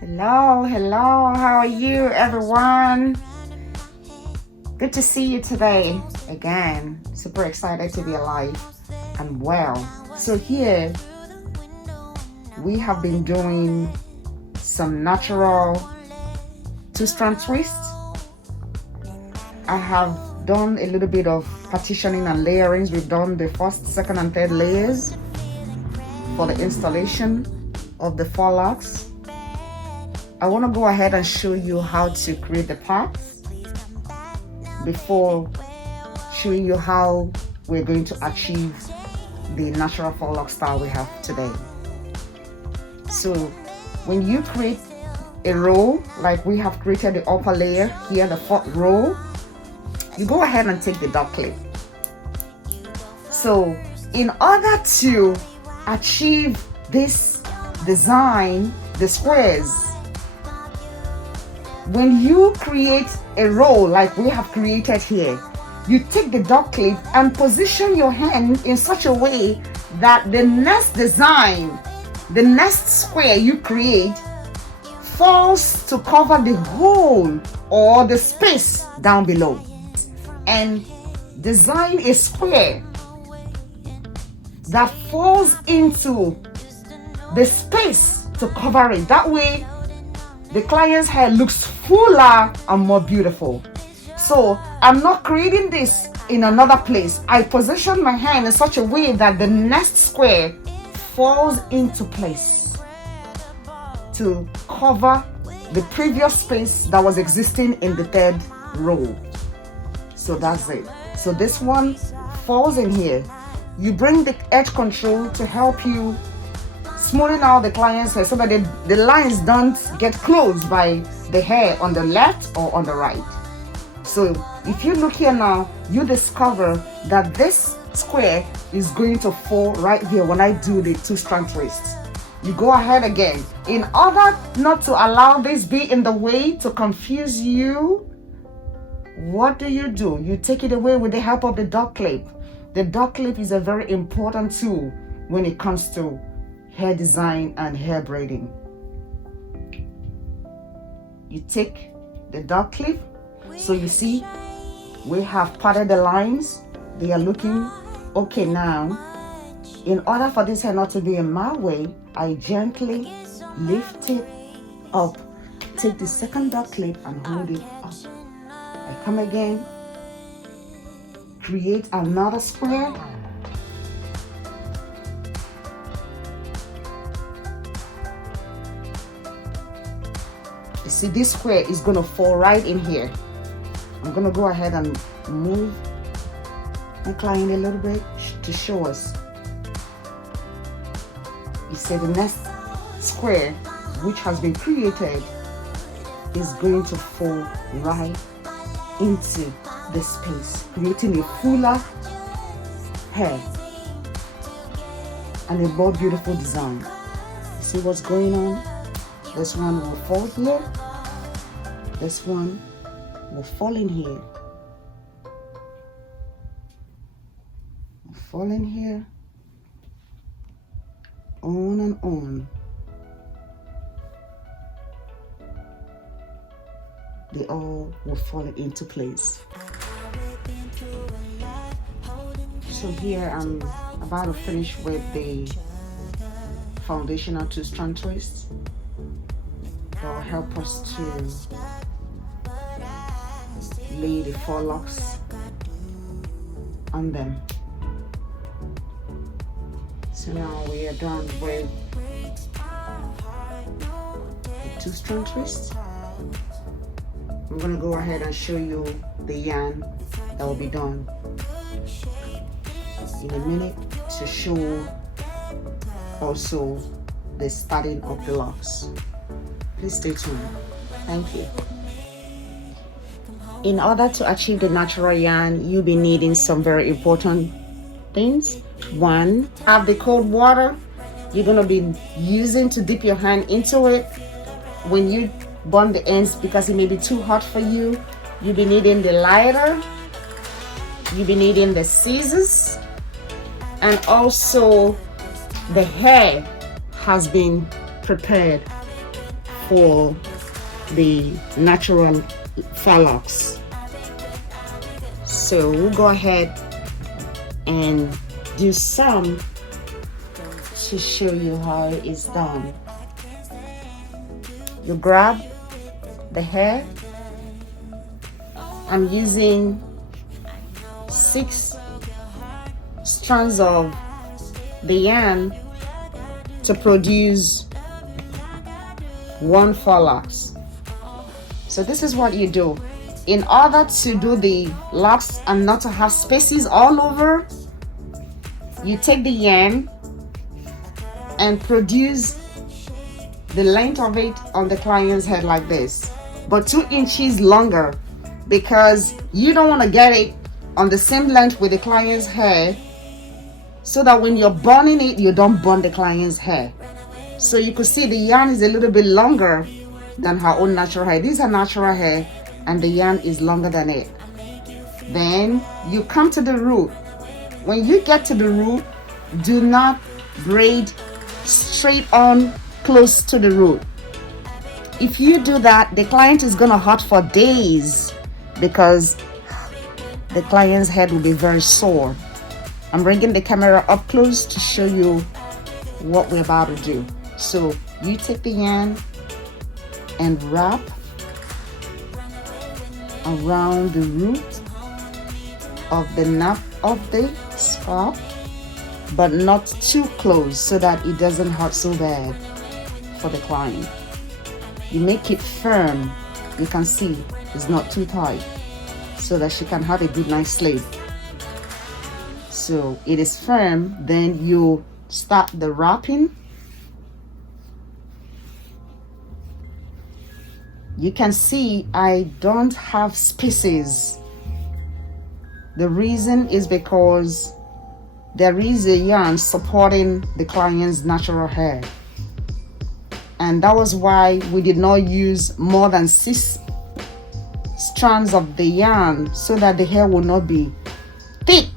Hello, how are you, everyone? Good to see you today again. Super excited to be alive and well. So here we have been doing some natural two-strand twists. I have done a little bit of partitioning and layerings. We've done the first, second, and third layers for the installation of the Faux Locs. I want to go ahead and show you how to create the parts before showing you how we're going to achieve the natural Faux Loc style we have today. So when you create a row, like we have created the upper layer here, the fourth row, you go ahead and take the dot clip. So in order to achieve this design, the squares, when you create a row like we have created here, you take the dot clip and position your hand in such a way that the next design, the next square you create falls to cover the hole or the space down below, and design a square that falls into the space to cover it. That way the client's hair looks fuller and more beautiful. So I'm not creating this in another place. I position my hand in such a way that the next square falls into place to cover the previous space that was existing in the third row. So that's it. So this one falls in here. You bring the edge control to help you smoothing out the client's hair so that the lines don't get closed by the hair on the left or on the right. So if you look here now, you discover that this square is going to fall right here when I do the two-strand twist. You go ahead again. In order not to allow this be in the way to confuse you, what do? You take it away with the help of the dot clip. The dot clip is a very important tool when it comes to hair design and hair braiding. You take the dot clip, so you see we have parted the lines. They are looking okay now. In order for this hair not to be in my way, I gently lift it up, take the second dot clip and hold it up. I come again, create another square. You see, this square is going to fall right in here. I'm going to go ahead and move my client a little bit to show us. You see, the next square which has been created is going to fall right into this space, creating a fuller hair and a more beautiful design. You see what's going on? This one will fall here. This one will fall in here. Fall in here. On and on. They all will fall into place. So here I'm about to finish with the foundational two-strand twist. That will help us to lay the Faux Locs on them. So now we are done with the two-strand twist. I'm going to go ahead and show you the yarn that will be done in a minute to show also the starting of the locks. Please stay tuned. Thank you. In order to achieve the natural yarn, you'll be needing some very important things. One, have the cold water you're going to be using to dip your hand into it when you burn the ends, because it may be too hot for you. You'll be needing the lighter, you'll be needing the scissors, and also the hair has been prepared for the natural faux locks. So we'll go ahead and do some to show you how it is done. You grab the hair. I'm using 6 strands of the yarn to produce 1 faux locks. So this is what you do. In order to do the locks and not to have spaces all over, you take the yarn and produce the length of it on the client's head like this, but 2 inches longer, because you don't want to get it on the same length with the client's hair, so that when you're burning it, you don't burn the client's hair. So you could see the yarn is a little bit longer than her own natural hair. These are natural hair and the yarn is longer than it. Then you come to the root. When you get to the root, do not braid straight on close to the root. If you do that, the client is gonna hurt for days because the client's head will be very sore. I'm bringing the camera up close to show you what we're about to do. So you take the yarn and wrap around the root of the nape of the scalp, but not too close so that it doesn't hurt so bad for the client. You make it firm. You can see it's not too tight, so that she can have a good night's sleep. So it is firm. Then you start the wrapping. You can see I don't have spaces. The reason is because there is a yarn supporting the client's natural hair, and that was why we did not use more than 6 strands of the yarn, so that the hair will not be thick.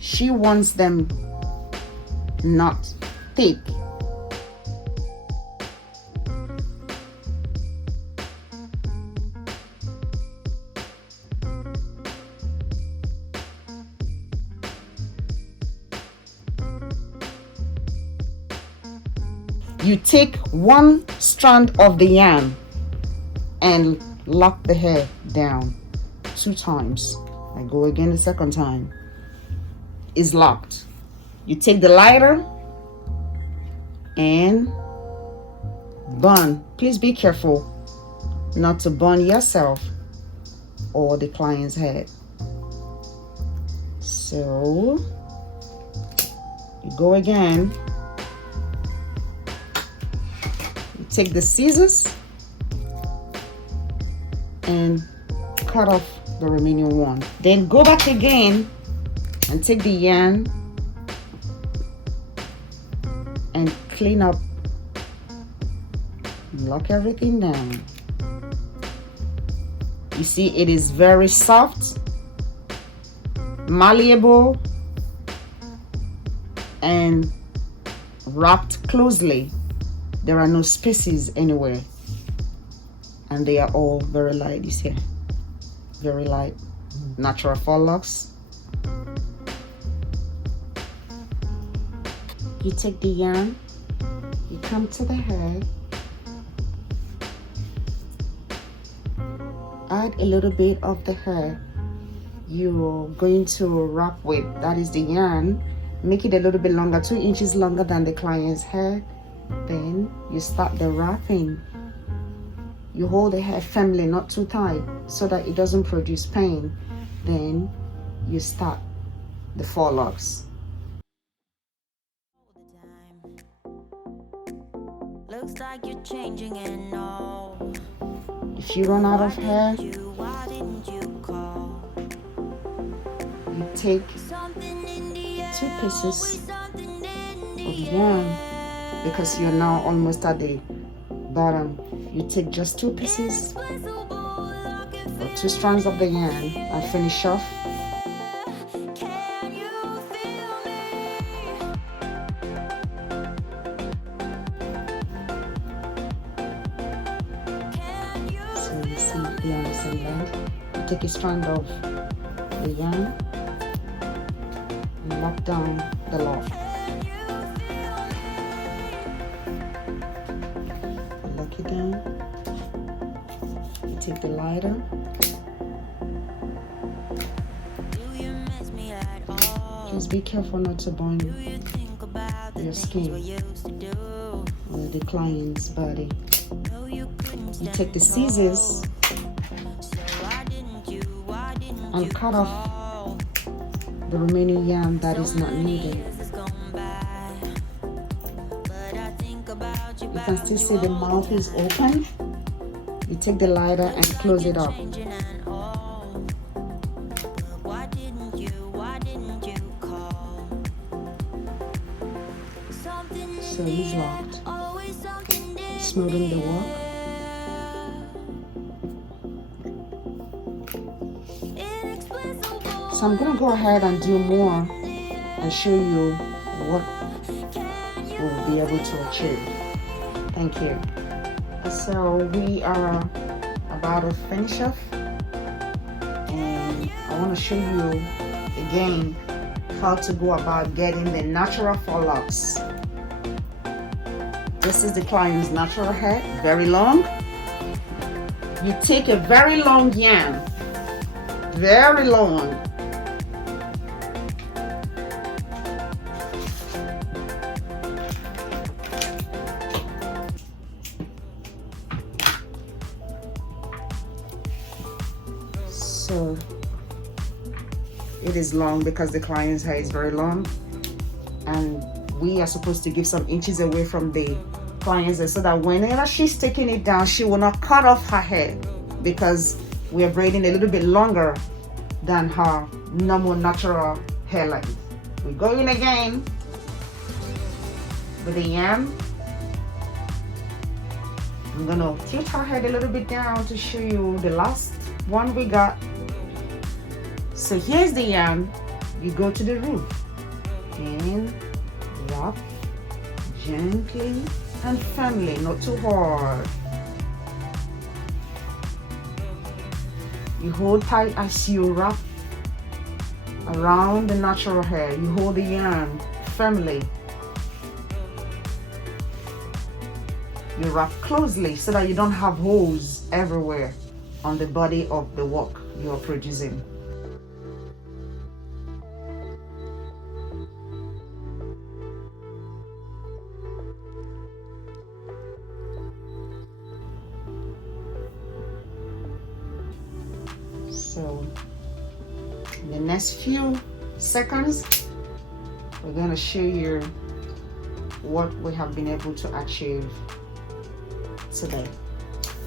She wants them not thick. You take 1 strand of the yarn and lock the hair down 2 times. I go again the second time. Is locked. You take the lighter and burn. Please be careful not to burn yourself or the client's head. So you go again. You take the scissors and cut off the remaining one. Then go back again and take the yarn and clean up, lock everything down. You see, it is very soft, malleable, and wrapped closely. There are no spaces anywhere, and they are all very light. You see, very light, natural faux locks. You take the yarn, you come to the hair, add a little bit of the hair you're going to wrap with, that is the yarn. Make it a little bit longer, 2 inches longer than the client's hair. Then you start the wrapping. You hold the hair firmly, not too tight, so that it doesn't produce pain. Then you start the faux locks. Looks like you're changing and all. If you run out of hair, you take 2 pieces of yarn, because you're now almost at the bottom. You take just 2 pieces or 2 strands of the yarn and finish off. be on the same length. You take a strand of the yarn and lock down the lock. Lock it down. You take the lighter. Just be careful not to burn your skin or the client's body. You take the scissors and cut off the remaining yarn that is not needed. You can still see the mouth is open. You take the lighter and close it up. So he's locked. Smoothing the work. So I'm gonna go ahead and do more and show you what we'll be able to achieve. Thank you. So we are about to finish off, and I want to show you again how to go about getting the natural faux locks. This is the client's natural hair, very long. You take a very long yarn, very long. So it is long because the client's hair is very long, and we are supposed to give some inches away from the client's hair so that whenever she's taking it down, she will not cut off her hair, because we are braiding a little bit longer than her normal natural hair length. We go in again with the yarn. I'm gonna tilt her head a little bit down to show you the last one we got. So here's the yarn. You go to the root and wrap gently and firmly, not too hard. You hold tight as you wrap around the natural hair. You hold the yarn firmly. You wrap closely so that you don't have holes everywhere on the body of the work you are producing. So in the next few seconds, we're going to show you what we have been able to achieve today.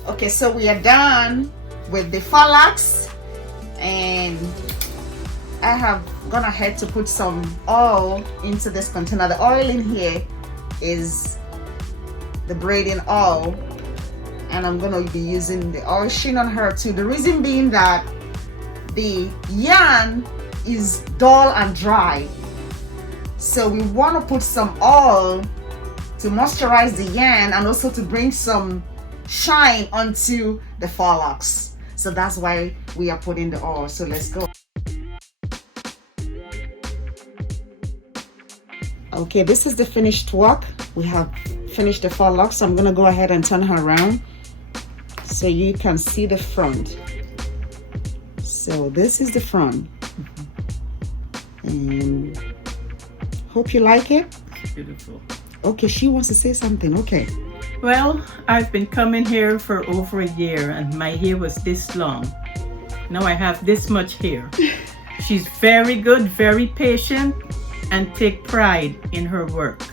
Okay, so we are done with the Faux Locs, and I have gone ahead to put some oil into this container. The oil in here is the braiding oil, and I'm going to be using the oil sheen on her too. The reason being that the yarn is dull and dry, so we want to put some oil to moisturize the yarn and also to bring some shine onto the Faux Locs. So that's why we are putting the oil. So let's go. Okay, this is the finished work. We have finished the Faux Locs. So I'm gonna go ahead and turn her around so you can see the front. So this is the front, and hope you like it. It's beautiful. Okay, she wants to say something. Okay. Well, I've been coming here for over a year and my hair was this long. Now I have this much hair. She's very good, very patient, and take pride in her work.